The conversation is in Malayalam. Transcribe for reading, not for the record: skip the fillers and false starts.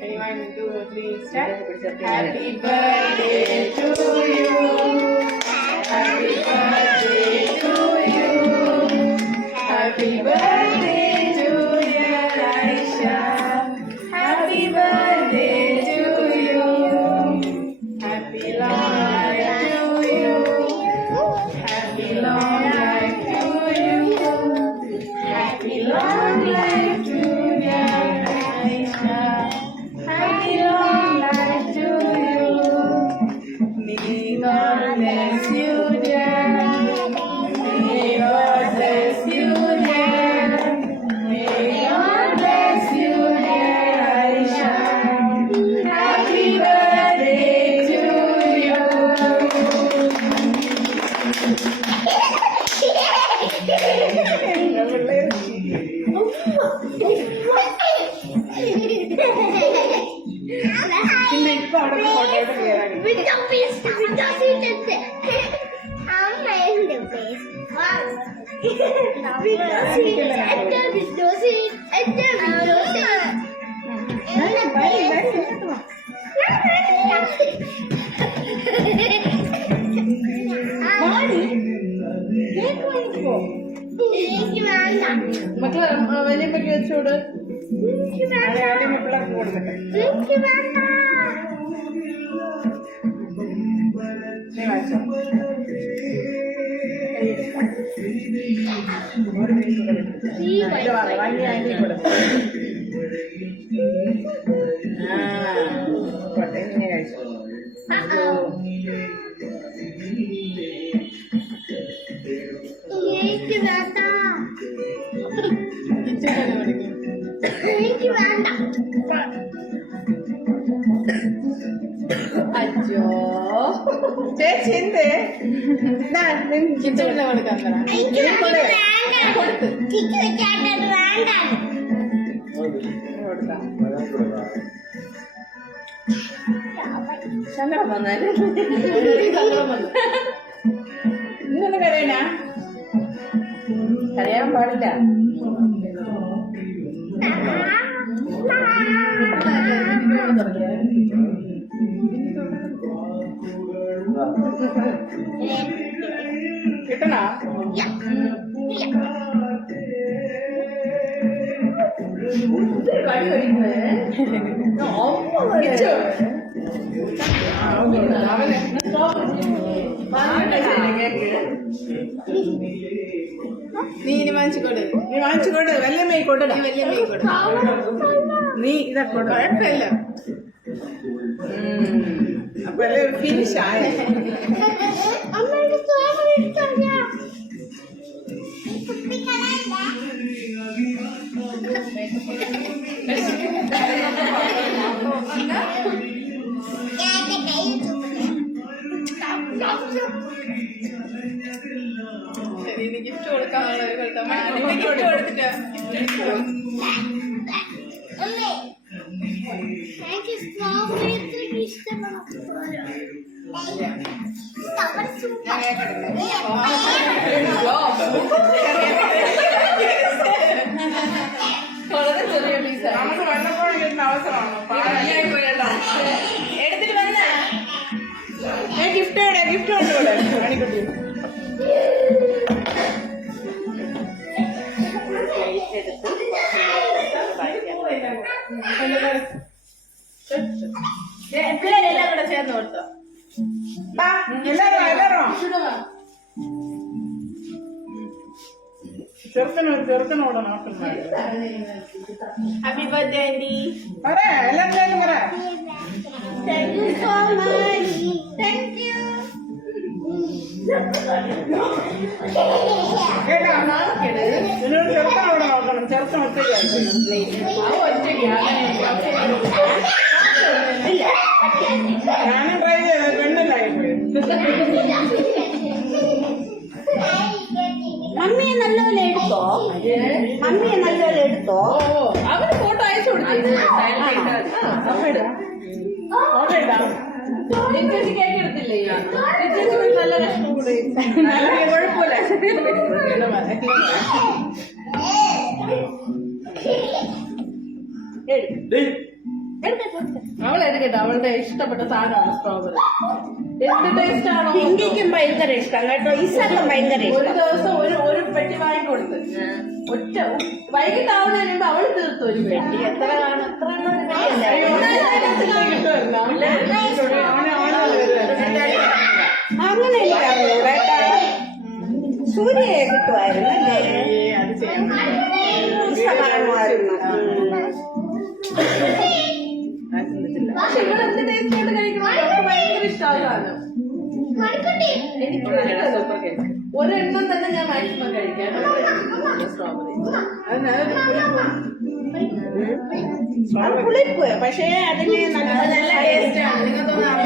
1, 2, 3, start. Happy birthday to you. Happy birthday to you. Happy birthday to dear Aisha. Happy birthday to you. Happy long life to you. Happy long life to you. Happy long life to dear Aisha. Happy long life to you. May God bless you, dear. May God bless you, dear. May God bless you, dear Aisha. Happy birthday to you. പിന്നെ ഇപ്പൊ അവിടെ ഫോട്ടോയിട്ട് കയറാൻ മക്കളെ വലിയ പറ്റി വെച്ചോട് മക്കളെ കൊടുക്കട്ടെ നീ വായിച്ചോ വലിയ ആൻറ്റി കൊടുക്കും പോട്ടെ ഇങ്ങനെ കഴിച്ചു അയ്യോ ചേച്ചി എന്തേ കിച്ചണിലെ കൊടുക്കാൻ സങ്കടം വന്നാല് സങ്കടം വന്നു ഇന്നൊന്നും കരയണ കരയാൻ പാടില്ല കിട്ടണോ നീ ഇനി വാങ്ങിച്ചുകൊട് നീ വാങ്ങിച്ചുകൊട് വല്യമ്മ കൊണ്ടടാ വല്യമ്മ കൊണ്ട നീ ഇതൊക്കെ കുഴപ്പമില്ല അപ്പൊ ഫിനിഷ് ആയ ശരി ഇനി ഗിഫ്റ്റ് കൊടുക്കാനുള്ള ഒരു ഗിഫ്റ്റ് കൊടുത്തിട്ട് വളരെ ചെറിയ പീസ് നമുക്ക് വല്ലപ്പോഴും കിട്ടുന്ന അവസരമാണോ എടുത്തിട്ട് വന്ന ഗിഫ്റ്റ് ഗിഫ്റ്റ് കൊണ്ടുകൂടെ മണിക്കുട്ടി പിള്ളേരെല്ലാം കൂടെ ചേർന്ന് കൊടുത്തോ ചെറുക്കനോട് നോക്കുന്ന ഹാപ്പി ബർത്ത്ഡേ ആൻറ്റി പറയാ എല്ലാവരും പറയാ thank you so much thank you ഇതിനോട് ചെറുക്കനോട് നോക്കണം ചെറുക്കൻ ഞാനും ട്രൈ ചെയ്ത പെണ്ണില്ലായിപ്പോയി മമ്മിയെ നല്ലപോലെ എടുത്തോ മമ്മിയെ നല്ലപോലെ എടുത്തോ അവര് ഫോട്ടോ അയച്ചു കൊടുത്തു ചേച്ചി കേക്ക് എടുത്തില്ലേ ചേച്ചി നല്ല കഷ്ണം കൂടെ കുഴപ്പമില്ല അവൾ എടുക്കട്ടെ, അവളുടെ ഇഷ്ടപ്പെട്ട സാധനമാണ് സ്ട്രോബെറി. എന്ത് ടേസ്റ്റ് ആണോ? ഹിന്ദിക്കും ഭയങ്കര ഇഷ്ടം കേട്ടോ, ഇസാക്കും ഭയങ്കര ഒരു ഇഷ്ടം. ദിവസം ഒരു പെട്ടി വാങ്ങിക്കൊടുത്ത് ഒറ്റ വൈകിട്ടാവുന്നതിന് മുമ്പ് അവള് തീർത്തു ഒരു പെട്ടി. എത്ര കാണും? എത്ര എണ്ണം ഒരു അയ്യോ, പെട്ടിയല്ലേ? കിട്ടുമല്ലോ. അങ്ങനെ എനിക്കറിഞ്ഞൂടാ കേട്ടോ. സൂര്യയെ കിട്ടുമായിരുന്നു അല്ലേ? അത് ചെയ്യാൻ ഇസ കാണുമായിരുന്നു. പക്ഷെ ഇവിടെ എന്ത് ടേസ്റ്റ് ആയിട്ട് കഴിക്കണം, അവൾക്ക് ഭയങ്കര ഇഷ്ടമാണ് സാധനം. ഒരെണ്ണം തന്നെ ഞാൻ മാക്സിമം കഴിക്കാൻ സ്ട്രോബെറി. അത് ഞാനൊരു അത് പുളിപ്പ്, പക്ഷേ അതിന് നല്ല ടേസ്റ്റ് ടേസ്റ്റ് ആണ്. നിങ്ങൾക്ക് തോന്നുന്നു